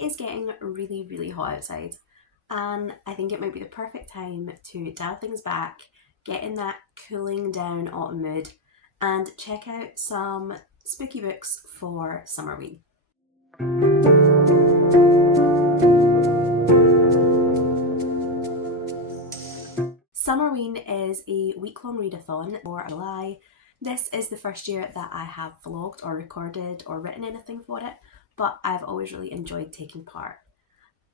It is getting really, really hot outside, and I think it might be the perfect time to dial things back, get in that cooling down autumn mood, and check out some spooky books for Summerween. Summerween is a week-long readathon for July. This is the first year that I have vlogged or recorded or written anything for it, but I've always really enjoyed taking part.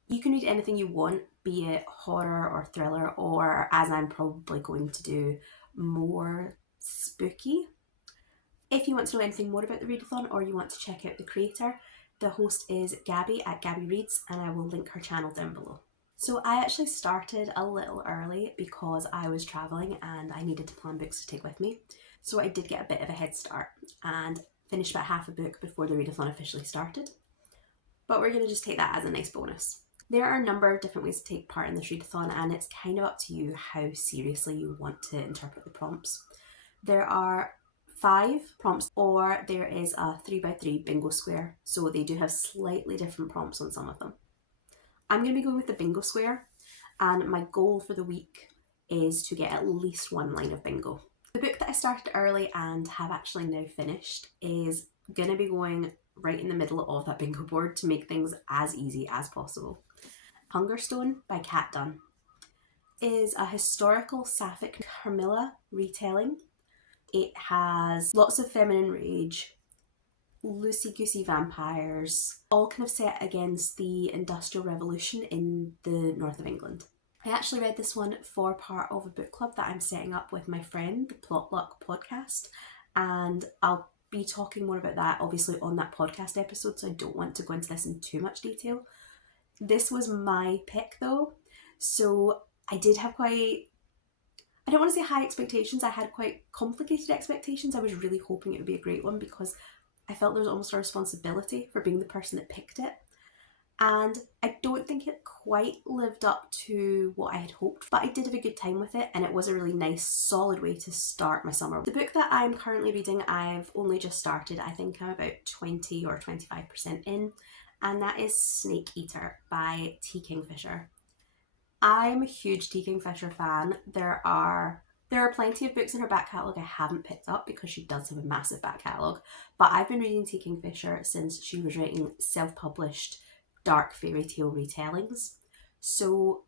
You can read anything you want, be it horror or thriller, or, as I'm probably going to do, more spooky. If you want to know anything more about the readathon or you want to check out the creator, the host is Gabby at Gabby Reads, and I will link her channel down below. So I actually started a little early because I was travelling and I needed to plan books to take with me. So I did get a bit of a head start and finished about half a book before the readathon officially started. But we're going to just take that as a nice bonus. There are a number of different ways to take part in this readathon, and it's kind of up to you how seriously you want to interpret the prompts. There are 5 prompts, or there is a 3x3 bingo square, so they do have slightly different prompts on some of them. I'm going to be going with the bingo square, and my goal for the week is to get at least 1 line of bingo. The book that I started early and have actually now finished is going to be going right in the middle of that bingo board to make things as easy as possible. Hungerstone by Kat Dunn is a historical sapphic Carmilla retelling. It has lots of feminine rage, loosey-goosey vampires, all kind of set against the Industrial Revolution in the north of England. I actually read this one for part of a book club that I'm setting up with my friend, the Plot Luck podcast, and I'll be talking more about that obviously on that podcast episode, so I don't want to go into this in too much detail. This was my pick though, so I did have I don't want to say high expectations, I had quite complicated expectations. I was really hoping it would be a great one because I felt there was almost a responsibility for being the person that picked it. And I don't think it quite lived up to what I had hoped, but I did have a good time with it, and it was a really nice, solid way to start my summer. The book that I'm currently reading, I've only just started. I think I'm about 20 or 25% in, and that is Snake Eater by T. Kingfisher. I'm a huge T. Kingfisher fan. There are plenty of books in her back catalogue I haven't picked up because she does have a massive back catalogue, but I've been reading T. Kingfisher since she was writing self-published dark fairy tale retellings. So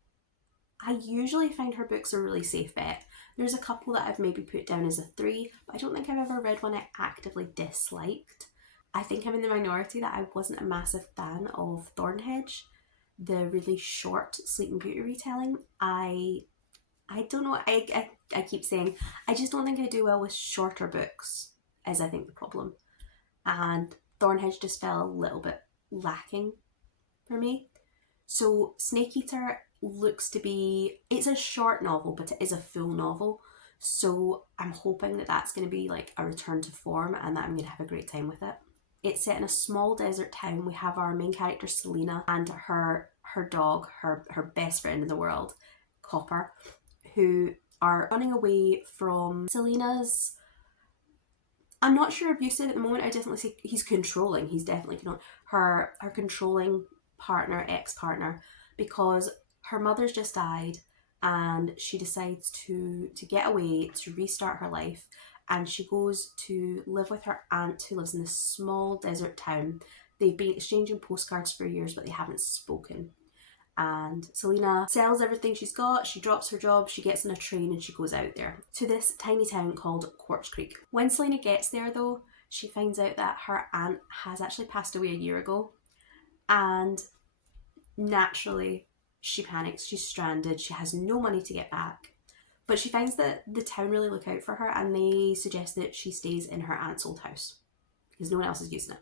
I usually find her books a really safe bet. There's a couple that I've maybe put down as a 3, but I don't think I've ever read one I actively disliked. I think I'm in the minority that I wasn't a massive fan of Thornhedge, the really short Sleeping Beauty retelling. I don't know, I keep saying, I just don't think I do well with shorter books, is I think the problem. And Thornhedge just fell a little bit lacking for me. So Snake Eater looks to be, it's a short novel, but it is a full novel. So I'm hoping that that's going to be like a return to form and that I'm going to have a great time with it. It's set in a small desert town. We have our main character Selena and her dog, her best friend in the world, Copper, who are running away from Selena's, I'm not sure abusive at the moment. I definitely say he's controlling. He's definitely her controlling partner, ex-partner, because her mother's just died and she decides to get away, to restart her life, and she goes to live with her aunt who lives in this small desert town. They've been exchanging postcards for years, but they haven't spoken. And Selena sells everything she's got, she drops her job, she gets on a train and she goes out there to this tiny town called Quartz Creek. When Selena gets there though, she finds out that her aunt has actually passed away a year ago, and naturally she panics, she's stranded, she has no money to get back. But she finds that the town really look out for her and they suggest that she stays in her aunt's old house because no one else is using it.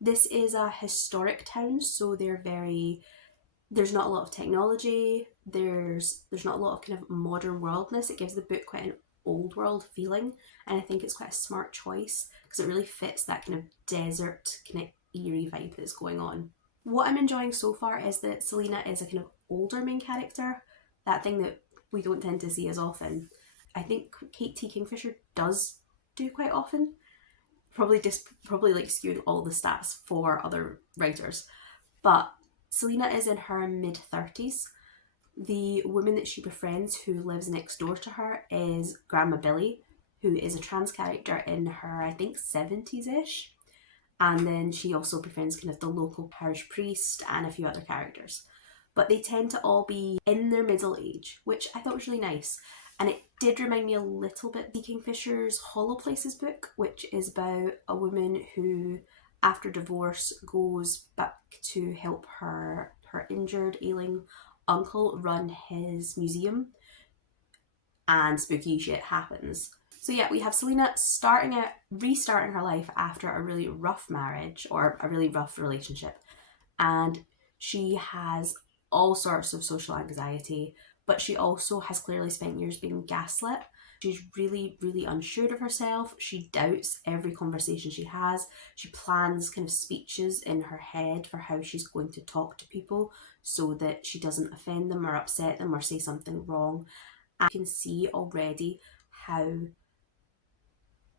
This is a historic town, so there's not a lot of technology, there's not a lot of kind of modern worldness. It gives the book quite an old world feeling, and I think it's quite a smart choice because it really fits that kind of desert, kind of eerie vibe that's going on. What I'm enjoying so far is that Selena is a kind of older main character, that thing that we don't tend to see as often. I think Kate T. Kingfisher does do quite often, probably like skewing all the stats for other writers. But Selena is in her mid-30s. The woman that she befriends who lives next door to her is Grandma Billy, who is a trans character in her, I think, 70s-ish. And then she also befriends kind of the local parish priest and a few other characters. But they tend to all be in their middle age, which I thought was really nice. And it did remind me a little bit of the Kingfisher's Hollow Places book, which is about a woman who, after divorce, goes back to help her injured, ailing uncle run his museum, and spooky shit happens. So yeah, we have Selena restarting her life after a really rough marriage or a really rough relationship, and she has all sorts of social anxiety, but she also has clearly spent years being gaslit. She's really, really unsure of herself. She doubts every conversation she has. She plans kind of speeches in her head for how she's going to talk to people so that she doesn't offend them or upset them or say something wrong. And you can see already how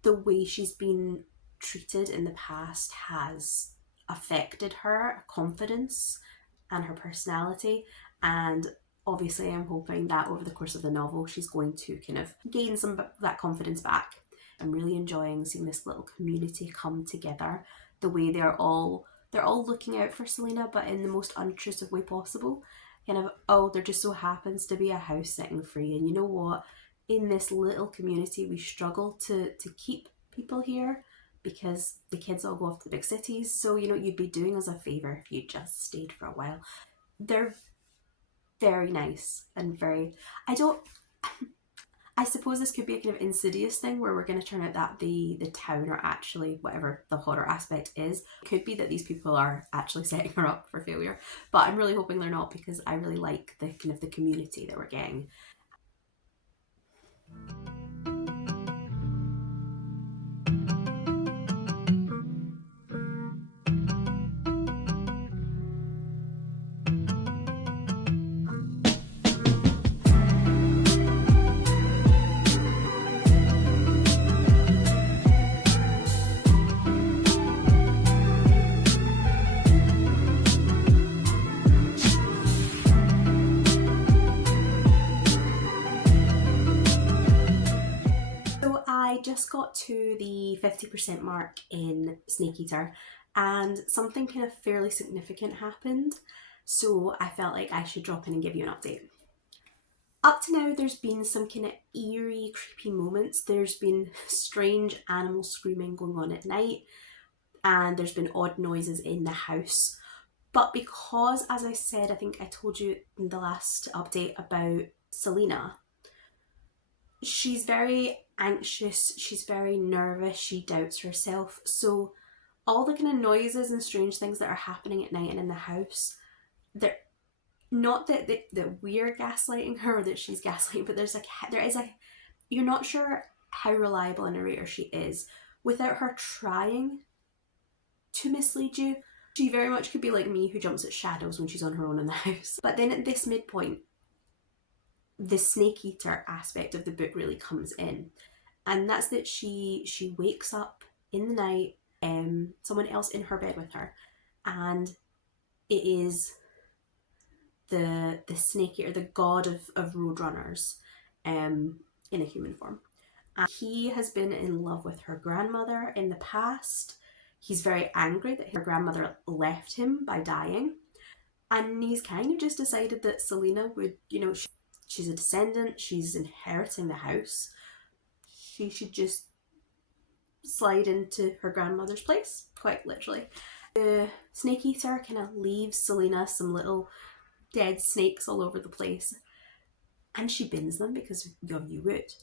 the way she's been treated in the past has affected her confidence and her personality. And obviously I'm hoping that over the course of the novel she's going to kind of gain some of that confidence back. I'm really enjoying seeing this little community come together, the way they're all looking out for Selena, but in the most unobtrusive way possible. Kind of, oh, there just so happens to be a house setting free, and you know what, in this little community we struggle to keep people here because the kids all go off to the big cities, so you know, you'd be doing us a favour if you just stayed for a while. They're very nice and very, I suppose this could be a kind of insidious thing where we're going to turn out that the town, or actually whatever the horror aspect is, it could be that these people are actually setting her up for failure, but I'm really hoping they're not, because I really like the kind of the community that we're getting. I just got to the 50% mark in Snake Eater, and something kind of fairly significant happened, so I felt like I should drop in and give you an update. Up to now there's been some kind of eerie, creepy moments. There's been strange animal screaming going on at night, and there's been odd noises in the house. But because, as I said, I think I told you in the last update about Selena, she's very anxious, she's very nervous, she doubts herself. So all the kind of noises and strange things that are happening at night and in the house, they're not that we're gaslighting her or that she's gaslighting, but you're not sure how reliable a narrator she is without her trying to mislead you. She very much could be like me, who jumps at shadows when she's on her own in the house. But then at this midpoint, the Snake Eater aspect of the book really comes in, and that's that she wakes up in the night, someone else in her bed with her, and it is the Snake Eater, the god of roadrunners, in a human form. And he has been in love with her grandmother in the past. He's very angry that her grandmother left him by dying, and he's kind of just decided that Selena would, you know, she's a descendant, she's inheriting the house, she should just slide into her grandmother's place, quite literally. The Snake Eater kind of leaves Selena some little dead snakes all over the place, and she bins them because you would.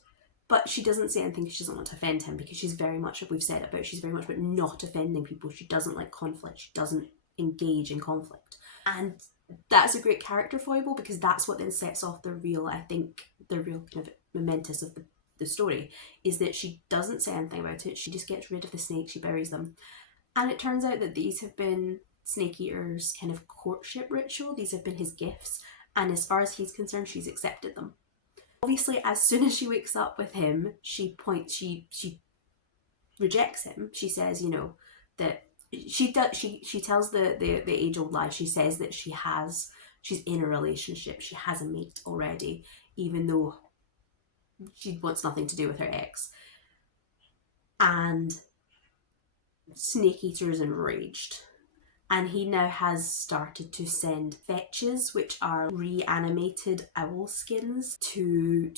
But she doesn't say anything because she doesn't want to offend him, because she's very much, like we've said about, she's very much about not offending people. She doesn't like conflict, she doesn't engage in conflict. And that's a great character foible, because that's what then sets off the real kind of momentous of the story, is that she doesn't say anything about it, she just gets rid of the snakes, she buries them. And it turns out that these have been Snake Eater's kind of courtship ritual, these have been his gifts, and as far as he's concerned, she's accepted them. Obviously, as soon as she wakes up with him, she rejects him. She says, you know, that She tells the age-old lie. She says that she's in a relationship, she has a mate already, even though she wants nothing to do with her ex. And Snake Eater is enraged, and he now has started to send fetches, which are reanimated owl skins, to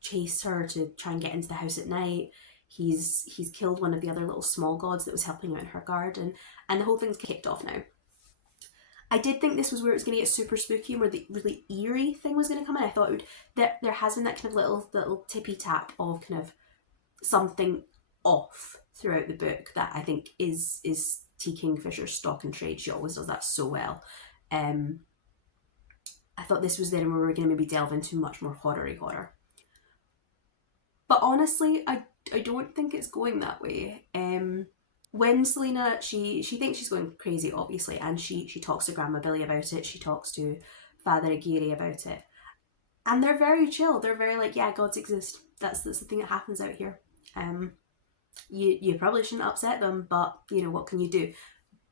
chase her, to try and get into the house at night. He's killed one of the other little small gods that was helping out in her garden, and the whole thing's kicked off now. I did think this was where it was going to get super spooky and where the really eerie thing was going to come in. I thought that there has been that kind of little tippy tap of kind of something off throughout the book that I think is T. Kingfisher's stock and trade. She always does that so well. I thought this was then where we were going to maybe delve into much more horror. But honestly, I don't think it's going that way. When Selena, she thinks she's going crazy, obviously, and she talks to Grandma Billy about it, she talks to Father Agony about it, and they're very chill. They're very like, yeah, gods exist. That's the thing that happens out here. You probably shouldn't upset them, but you know, what can you do?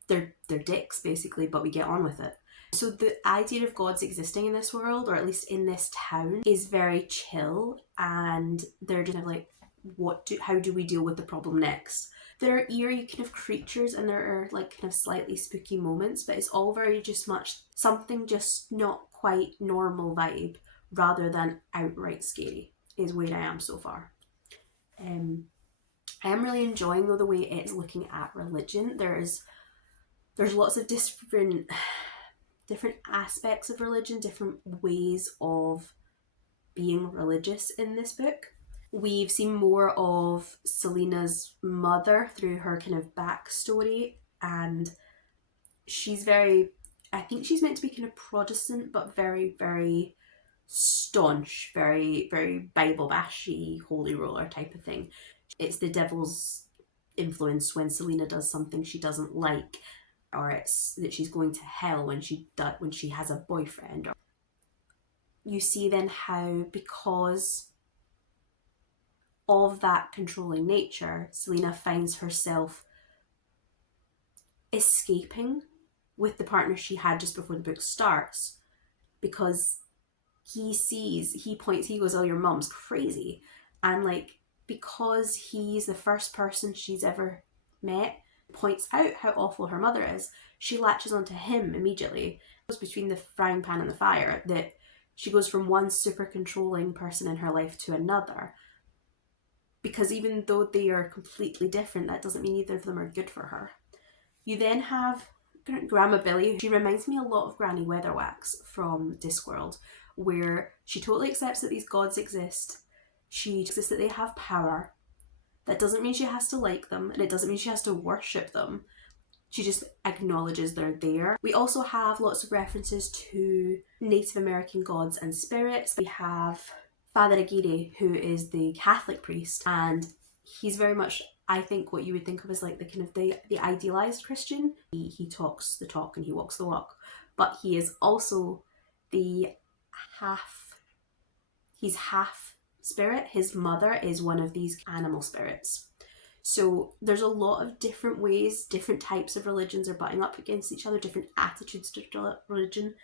They're dicks, basically, but we get on with it. So the idea of gods existing in this world, or at least in this town, is very chill, and they're just like, how do we deal with the problem next? There are eerie kind of creatures, and there are like kind of slightly spooky moments, but it's all very just much something just not quite normal vibe, rather than outright scary, is where I am so far. I am really enjoying, though, the way it's looking at religion. There's lots of different aspects of religion, different ways of being religious in this book. We've seen more of Selena's mother through her kind of backstory, and I think she's meant to be kind of Protestant, but very, very staunch, very, very Bible bashy, holy roller type of thing. It's the devil's influence when Selena does something she doesn't like, or it's that she's going to hell when she has a boyfriend. You see then how, because of that controlling nature, Selena finds herself escaping with the partner she had just before the book starts, because he goes, oh, your mom's crazy. And like, because he's the first person she's ever met, points out how awful her mother is, she latches onto him immediately. It goes between the frying pan and the fire, that she goes from one super controlling person in her life to another. Because even though they are completely different, that doesn't mean either of them are good for her. You then have Grandma Billy. She reminds me a lot of Granny Weatherwax from Discworld, where she totally accepts that these gods exist. She accepts that they have power. That doesn't mean she has to like them, and it doesn't mean she has to worship them. She just acknowledges they're there. We also have lots of references to Native American gods and spirits. We have Father Agony, who is the Catholic priest, and he's very much, I think, what you would think of as like the kind of the idealized Christian. He talks the talk and he walks the walk, but he is also he's half spirit. His mother is one of these animal spirits. So there's a lot of different ways, different types of religions are butting up against each other, different attitudes to religion.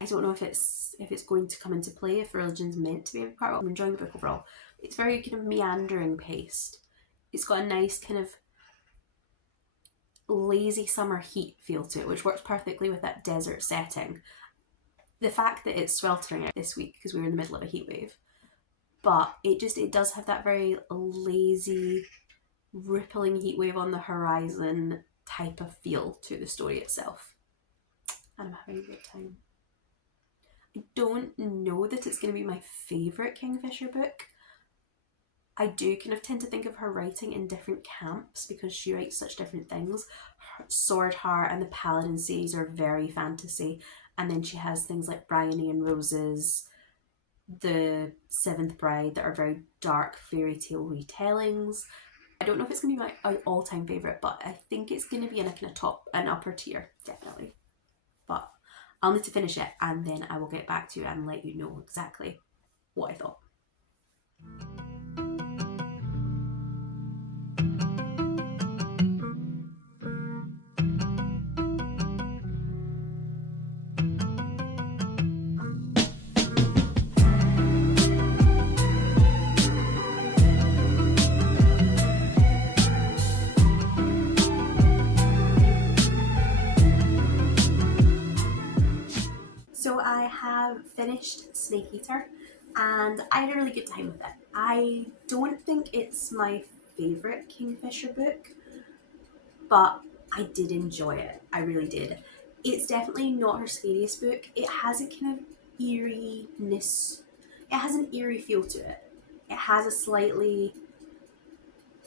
I don't know if it's going to come into play, if religion's meant to be a part of it. I'm enjoying the book overall. It's very kind of meandering paced. It's got a nice kind of lazy summer heat feel to it, which works perfectly with that desert setting. The fact that it's sweltering out this week because we're in the middle of a heat wave, but it does have that very lazy, rippling heat wave on the horizon type of feel to the story itself. And I'm having a good time. I don't know that it's going to be my favourite Kingfisher book. I do kind of tend to think of her writing in different camps because she writes such different things. Sword Heart and the Paladin series are very fantasy, and then she has things like Bryony and Roses, The Seventh Bride, that are very dark fairy tale retellings. I don't know if it's going to be my all-time favourite, but I think it's going to be in a kind of an upper tier, definitely. But I'll need to finish it, and then I will get back to you and let you know exactly what I thought. I have finished Snake Eater and I had a really good time with it. I don't think it's my favourite Kingfisher book, but I did enjoy it. I really did. It's definitely not her scariest book. It has a kind of eeriness. It has an eerie feel to it. It has a slightly,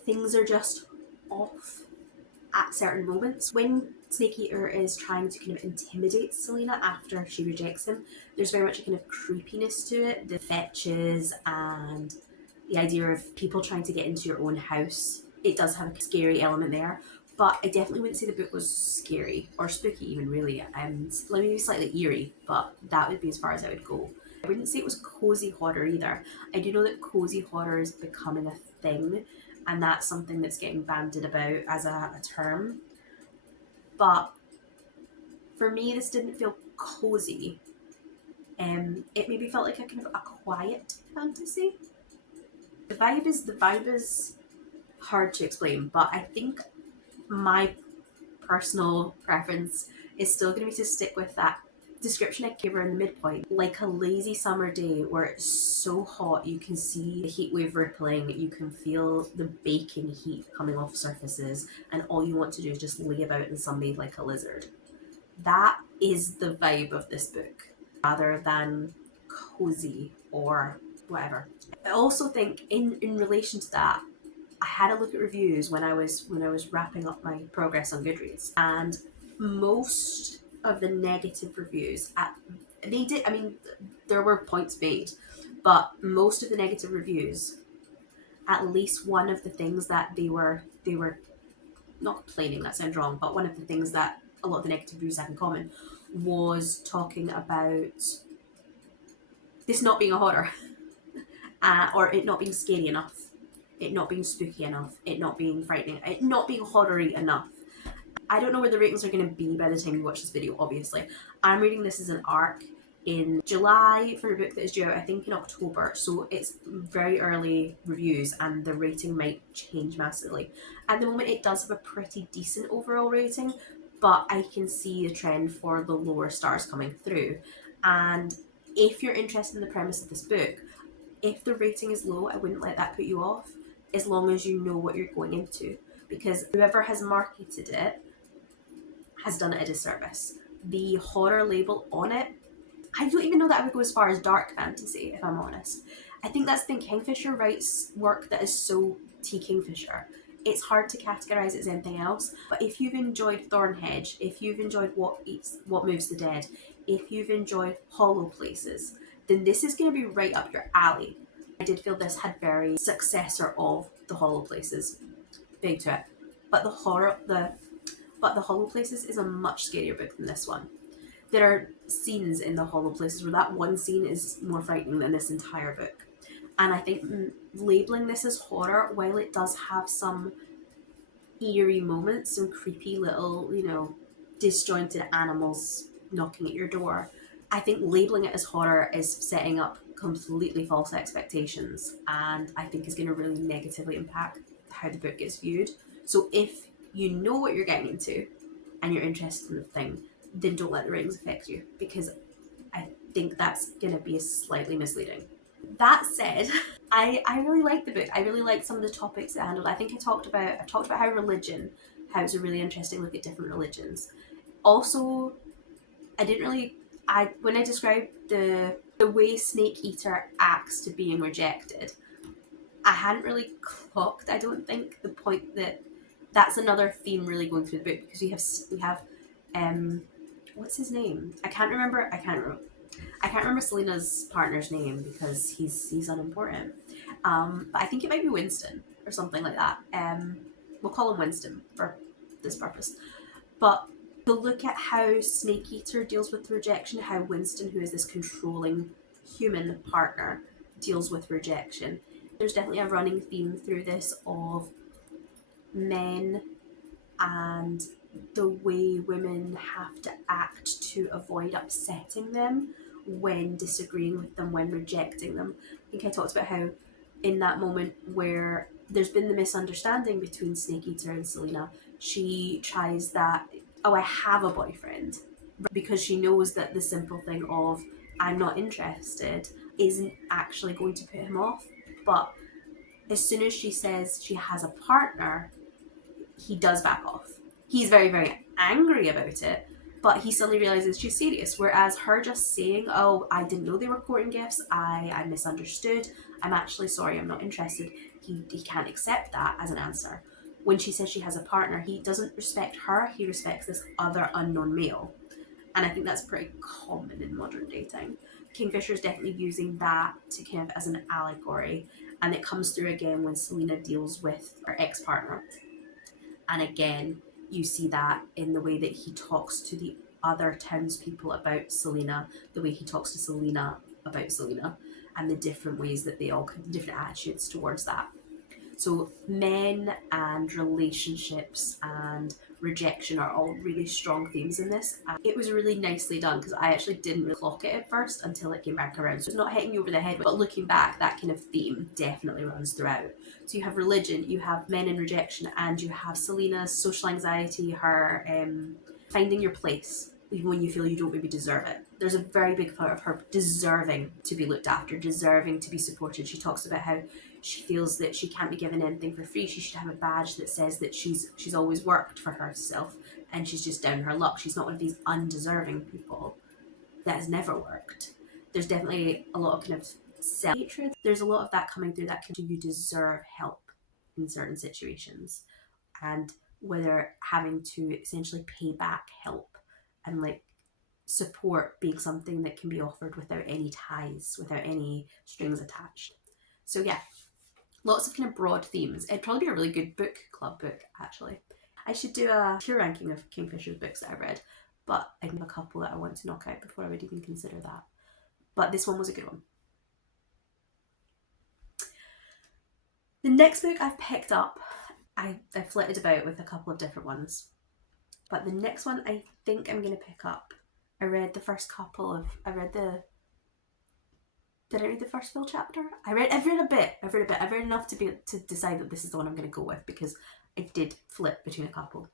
things are just off at certain moments. When Snake Eater is trying to kind of intimidate Selena after she rejects him, there's very much a kind of creepiness to it. The fetches and the idea of people trying to get into your own house. It does have a scary element there, but I definitely wouldn't say the book was scary or spooky even really. Maybe slightly eerie, but that would be as far as I would go. I wouldn't say it was cozy horror either. I do know that cozy horror is becoming a thing, and that's something that's getting bandied about as a term. But for me, this didn't feel cozy. It maybe felt like a kind of a quiet fantasy. The vibe is hard to explain, but I think my personal preference is still going to be to stick with that description I gave her in the midpoint. Like a lazy summer day where it's so hot, you can see the heat wave rippling, you can feel the baking heat coming off surfaces, and all you want to do is just lay about in sunbathe like a lizard. That is the vibe of this book, rather than cozy or whatever. I also think in relation to that, I had a look at reviews when I was wrapping up my progress on Goodreads, and most of the negative reviews there were points made, but most of the negative reviews, at least one of the things that they were not complaining, that sounds wrong, but one of the things that a lot of the negative reviews had in common was talking about this not being a horror, or it not being scary enough, it not being spooky enough, it not being frightening, it not being horror-y enough. I don't know where the ratings are going to be by the time you watch this video, obviously. I'm reading this as an arc in July for a book that is due out, I think, in October. So it's very early reviews and the rating might change massively. At the moment, it does have a pretty decent overall rating, but I can see a trend for the lower stars coming through. And if you're interested in the premise of this book, if the rating is low, I wouldn't let that put you off, as long as you know what you're going into. Because whoever has marketed it has done it a disservice. The horror label on it, I don't even know that I would go as far as dark fantasy, if I'm honest. I think that's the thing. Kingfisher writes work that is so Kingfisher. It's hard to categorise it as anything else. But if you've enjoyed Thornhedge, if you've enjoyed What Moves the Dead, if you've enjoyed Hollow Places, then this is going to be right up your alley. I did feel this had very successor of the Hollow Places, big to it. But the Hollow Places is a much scarier book than this one. There are scenes in the Hollow Places where that one scene is more frightening than this entire book. And I think labelling this as horror, while it does have some eerie moments, some creepy little, disjointed animals knocking at your door, I think labelling it as horror is setting up completely false expectations, and I think is going to really negatively impact how the book gets viewed. So if you know what you're getting into and you're interested in the thing, then don't let the ratings affect you, because I think that's going to be slightly misleading. That said, I really liked the book. I really liked some of the topics it handled. I think I talked about how it's a really interesting look at different religions. Also, when I described the way Snake Eater acts to being rejected, I hadn't really clocked, I don't think, the point that that's another theme really going through the book, because we have what's his name? I can't remember Selena's partner's name because he's unimportant. But I think it might be Winston or something like that. We'll call him Winston for this purpose. But to look at how Snake Eater deals with rejection, how Winston, who is this controlling human partner, deals with rejection. There's definitely a running theme through this of men and the way women have to act to avoid upsetting them when disagreeing with them, when rejecting them. I think I talked about how in that moment where there's been the misunderstanding between Snake Eater and Selena, she tries that, oh, I have a boyfriend, because she knows that the simple thing of I'm not interested isn't actually going to put him off. But as soon as she says she has a partner, he does back off. He's very, very angry about it, but he suddenly realizes she's serious. Whereas her just saying, oh, I didn't know they were courting gifts, I misunderstood, I'm actually sorry, I'm not interested, he can't accept that as an answer. When she says she has a partner, he doesn't respect her, he respects this other unknown male. And I think that's pretty common in modern dating. Kingfisher is definitely using that to kind of as an allegory, and it comes through again when Selena deals with her ex-partner. And again, you see that in the way that he talks to the other townspeople about Selena, the way he talks to Selena about Selena, and the different ways that they all have different attitudes towards that. So men and relationships and rejection are all really strong themes in this. And it was really nicely done because I actually didn't really clock it at first until it came back around. So it's not hitting you over the head, but looking back, that kind of theme definitely runs throughout. So you have religion, you have men in rejection, and you have Selena's social anxiety, her finding your place even when you feel you don't maybe deserve it. There's a very big part of her deserving to be looked after, deserving to be supported. She talks about how she feels that she can't be given anything for free. She should have a badge that says that she's always worked for herself and she's just down her luck. She's not one of these undeserving people that has never worked. There's definitely a lot of kind of self-hatred. There's a lot of that coming through, that kind of, you deserve help in certain situations, and whether having to essentially pay back help and like support being something that can be offered without any ties, without any strings attached. So yeah, lots of kind of broad themes. It'd probably be a really good book club book, actually. I should do a tier ranking of Kingfisher's books that I've read, but I have a couple that I want to knock out before I would even consider that. But this one was a good one. The next book I've picked up, I flitted about with a couple of different ones, but the next one I think I'm going to pick up. I read the first couple of, did I read the first full chapter? I've read a bit. I've read enough to decide that this is the one I'm going to go with, because I did flip between a couple.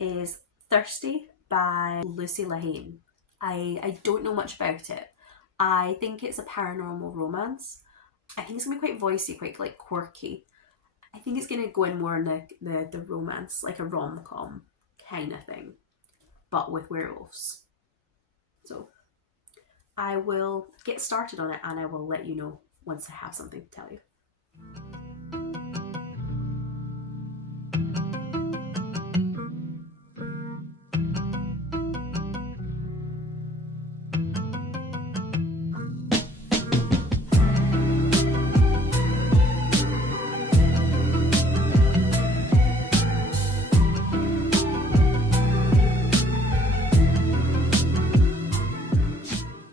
Is Thirsty by Lucy Lehane. I don't know much about it. I think it's a paranormal romance. I think it's going to be quite voicey, quite like quirky. I think it's going to go in more in the romance, like a rom-com kind of thing, but with werewolves. So I will get started on it and I will let you know once I have something to tell you.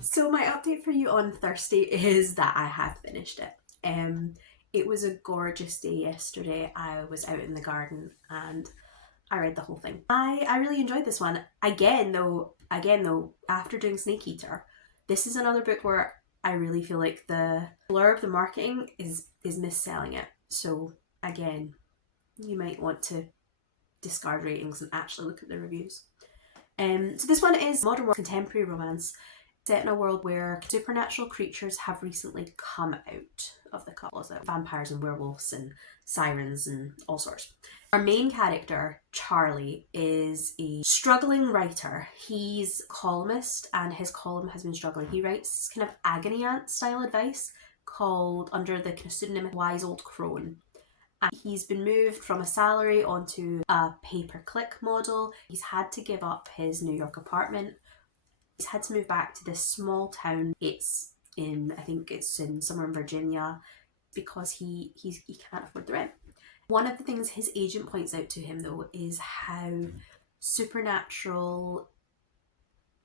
So my update for you on Thirsty is that I have finished it. It was a gorgeous day yesterday. I was out in the garden and I read the whole thing. I really enjoyed this one. Again though, after doing Snake Eater, this is another book where I really feel like the blurb, the marketing is misselling it. So again, you might want to discard ratings and actually look at the reviews. So this one is modern world contemporary romance set in a world where supernatural creatures have recently come out of the closet. Vampires and werewolves and sirens and all sorts. Our main character, Charlie, is a struggling writer. He's a columnist and his column has been struggling. He writes kind of Agony Aunt style advice called under the kind of pseudonym Wise Old Crone. And he's been moved from a salary onto a pay-per-click model. He's had to give up his New York apartment. He's had to move back to this small town. I think it's in somewhere in Virginia, because he can't afford the rent. One of the things his agent points out to him though is how supernatural,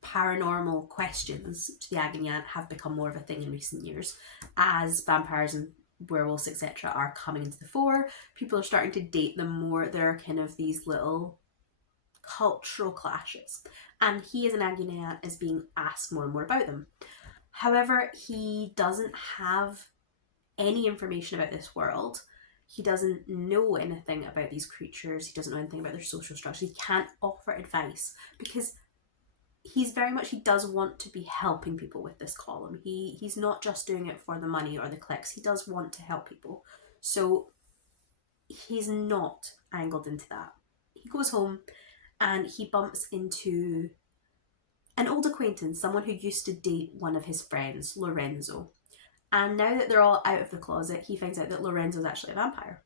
paranormal questions to the Agony Aunt have become more of a thing in recent years, as vampires and werewolves etc. are coming into the fore. People are starting to date them more. There are kind of these little cultural clashes, and he as an Agony Aunt is being asked more and more about them. However, he doesn't have any information about this world. He doesn't know anything about these creatures. He doesn't know anything about their social structure. He can't offer advice because he's very much, he does want to be helping people with this column. He's not just doing it for the money or the clicks. He does want to help people. So he's not angled into that. He goes home and he bumps into an old acquaintance, someone who used to date one of his friends, Lorenzo. And now that they're all out of the closet, he finds out that Lorenzo's actually a vampire.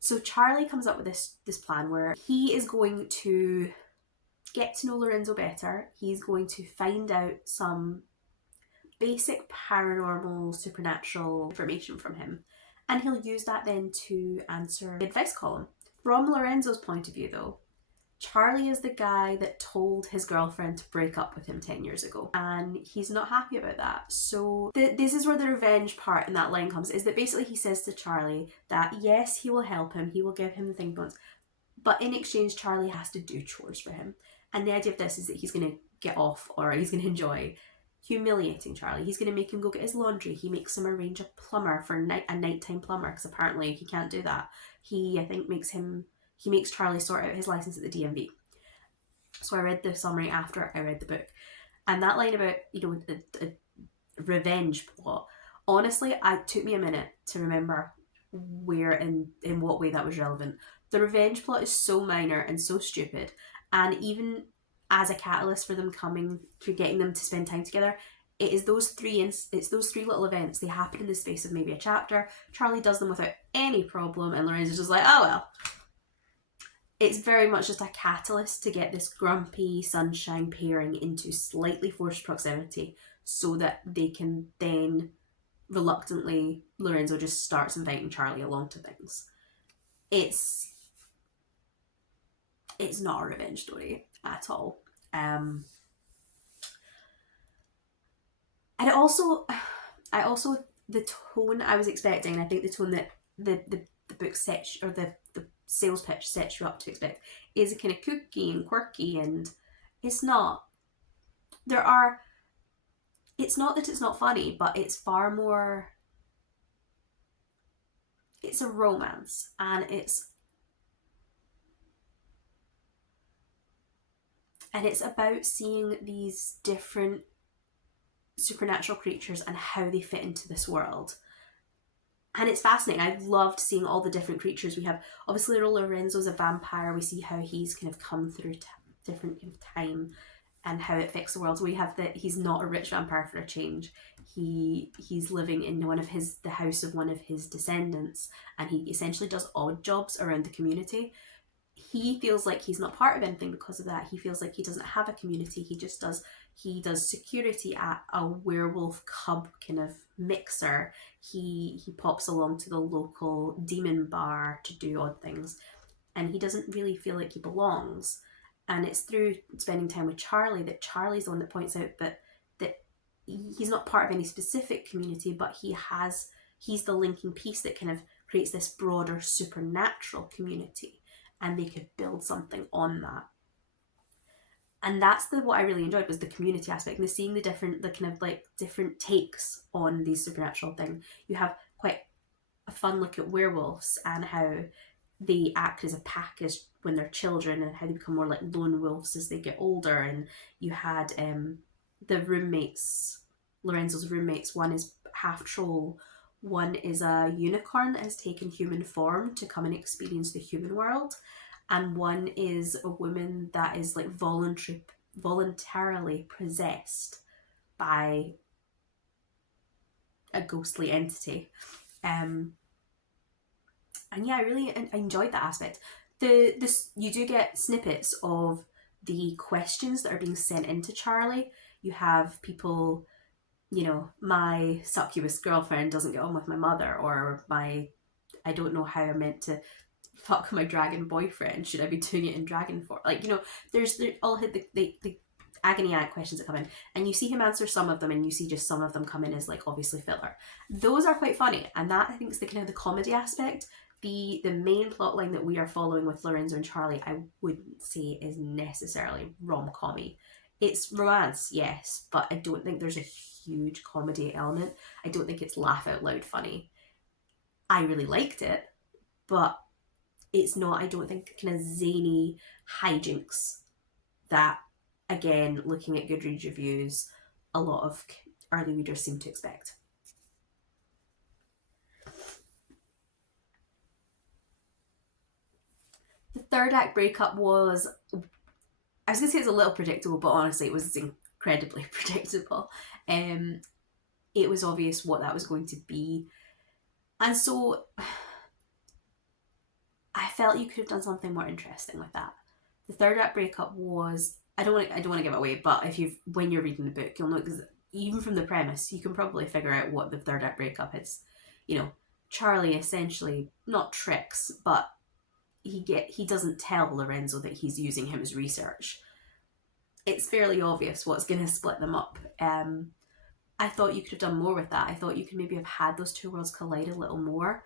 So Charlie comes up with this plan where he is going to get to know Lorenzo better. He's going to find out some basic paranormal, supernatural information from him. And he'll use that then to answer the advice column. From Lorenzo's point of view though, Charlie is the guy that told his girlfriend to break up with him 10 years ago. And he's not happy about that. So this is where the revenge part in that line comes, is that basically he says to Charlie that yes, he will help him, he will give him the thing bones, but in exchange Charlie has to do chores for him. And the idea of this is that he's going to get off, or he's going to enjoy humiliating Charlie. He's going to make him go get his laundry. He makes him arrange a plumber for a nighttime plumber, because apparently he can't do that. I think he makes Charlie sort out his license at the DMV. So I read the summary after I read the book. And that line about, a revenge plot, honestly, it took me a minute to remember where and in what way that was relevant. The revenge plot is so minor and so stupid, and even as a catalyst for them getting them to spend time together, it's those three little events. They happen in the space of maybe a chapter. Charlie does them without any problem, and Lorenzo's just like, oh well. It's very much just a catalyst to get this grumpy sunshine pairing into slightly forced proximity, so that they can then reluctantly, Lorenzo just starts inviting Charlie along to things. It's not a revenge story at all. And also the tone I was expecting, I think the tone that the book sets, or the sales pitch sets you up to expect, is kind of kooky and quirky, and it's not. It's not that it's not funny, but it's far more, it's a romance, and it's about seeing these different supernatural creatures and how they fit into this world. And it's fascinating. I've loved seeing all the different creatures we have. Obviously, Lorenzo's a vampire. We see how he's kind of come through different kind of time and how it affects the world. So we have that he's not a rich vampire for a change. He's living in the house of one of his descendants, and he essentially does odd jobs around the community. He feels like he's not part of anything because of that. He feels like he doesn't have a community. He does security at a werewolf cub kind of mixer. He pops along to the local demon bar to do odd things, and he doesn't really feel like he belongs. And it's through spending time with Charlie that Charlie's the one that points out that he's not part of any specific community, but he's the linking piece that kind of creates this broader supernatural community, and they could build something on that. And that's what I really enjoyed, was the community aspect, and seeing the kind of like different takes on these supernatural things. You have quite a fun look at werewolves and how they act as a pack when they're children, and how they become more like lone wolves as they get older. And you had the roommates, Lorenzo's roommates. One is half troll, one is a unicorn that has taken human form to come and experience the human world, and one is a woman that is like voluntarily possessed by a ghostly entity. And yeah, I enjoyed that aspect. You do get snippets of the questions that are being sent into Charlie. You have people, my succubus girlfriend doesn't get on with my mother, or I don't know how I'm meant to fuck my dragon boyfriend. Should I be doing it in dragon form? There's all the agony questions that come in, and you see him answer some of them, and you see just some of them come in as like obviously filler. Those are quite funny, and that I think is the kind of the comedy aspect. The main plot line that we are following with Lorenzo and Charlie, I wouldn't say is necessarily rom-commy. It's romance, yes, but I don't think there's a huge comedy element. I don't think it's laugh out loud funny. I really liked it, but it's not, I don't think, kind of zany hijinks that I again, looking at Goodreads reviews, a lot of early readers seem to expect. The third act breakup was, I was going to say it's a little predictable, but honestly it was incredibly predictable. It was obvious what that was going to be. And so I felt you could have done something more interesting with that. The third act breakup was, I don't want to give it away, but when you're reading the book, you'll know, because even from the premise, you can probably figure out what the third act breakup is. You know, Charlie essentially not tricks, but he doesn't tell Lorenzo that he's using him as research. It's fairly obvious what's going to split them up. I thought you could have done more with that. I thought you could maybe have had those two worlds collide a little more.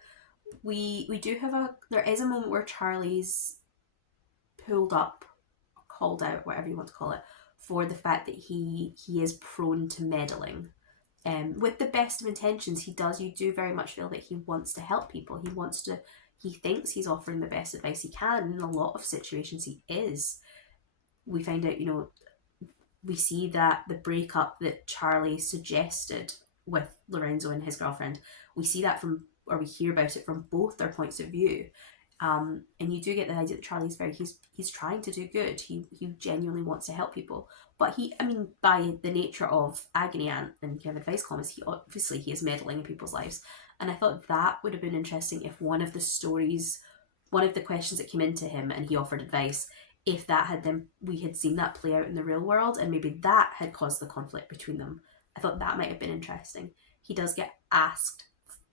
We do have there is a moment where Charlie's pulled up, called out, whatever you want to call it, for the fact that he is prone to meddling. With the best of intentions, you do very much feel that he wants to help people. He thinks he's offering the best advice he can. In a lot of situations he is. We find out, we see that the breakup that Charlie suggested with Lorenzo and his girlfriend, we see that we hear about it from both their points of view. And you do get the idea that Charlie's he's trying to do good. He genuinely wants to help people. But by the nature of Agony and kind of advice columns, he is meddling in people's lives. And I thought that would have been interesting if one of the questions that came into him and he offered advice, if we had seen that play out in the real world and maybe that had caused the conflict between them. I thought that might have been interesting. He does get asked,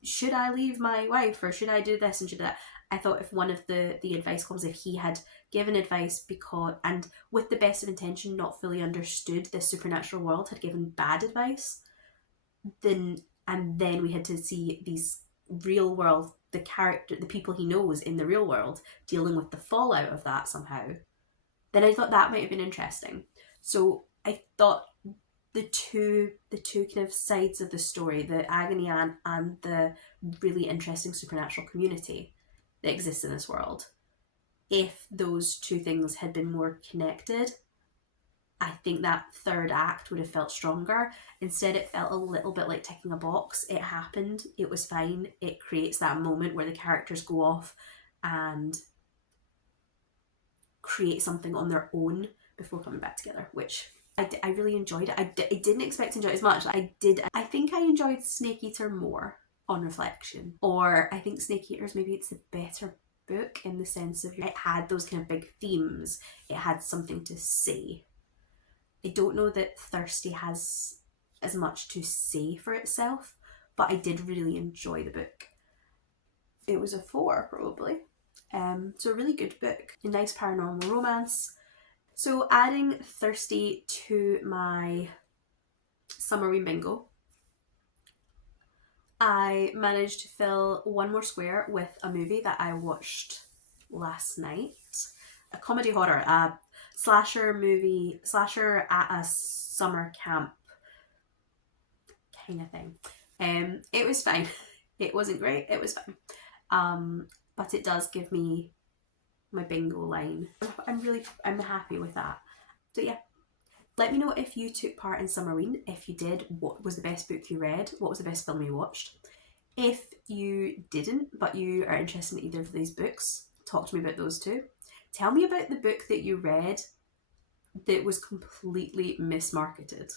should I leave my wife, or should I do this and should that? I thought if one of the advice columns, if he had given advice and with the best of intention not fully understood the supernatural world, had given bad advice, then we had to see these real world, the people he knows in the real world dealing with the fallout of that somehow, then I thought that might have been interesting. So I thought the two kind of sides of the story, the Agony and the really interesting supernatural community that exists in this world, if those two things had been more connected, I think that third act would have felt stronger. Instead, it felt a little bit like ticking a box. It happened, it was fine. It creates that moment where the characters go off and create something on their own before coming back together, which I really enjoyed it. I didn't expect to enjoy it as much. I think I enjoyed Snake Eater more on reflection. Or I think Snake Eaters, maybe it's a better book in the sense of it had those kind of big themes. It had something to say. I don't know that Thirsty has as much to say for itself, but I did really enjoy the book. It was a 4 probably. So a really good book. A nice paranormal romance. So adding Thirsty to my Summerween bingo, I managed to fill one more square with a movie that I watched last night. A comedy horror, a slasher at a summer camp kind of thing. It was fine. It wasn't great, it was fine. But it does give me my bingo line. I'm happy with that. So yeah, let me know if you took part in Summerween. If you did, what was the best book you read? What was the best film you watched? If you didn't, but you are interested in either of these books, talk to me about those too. Tell me about the book that you read that was completely mismarketed,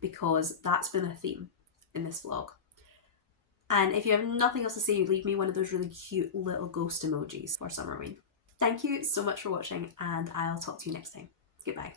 because that's been a theme in this vlog. And if you have nothing else to say, leave me one of those really cute little ghost emojis for Summerween. Thank you so much for watching, and I'll talk to you next time. Goodbye.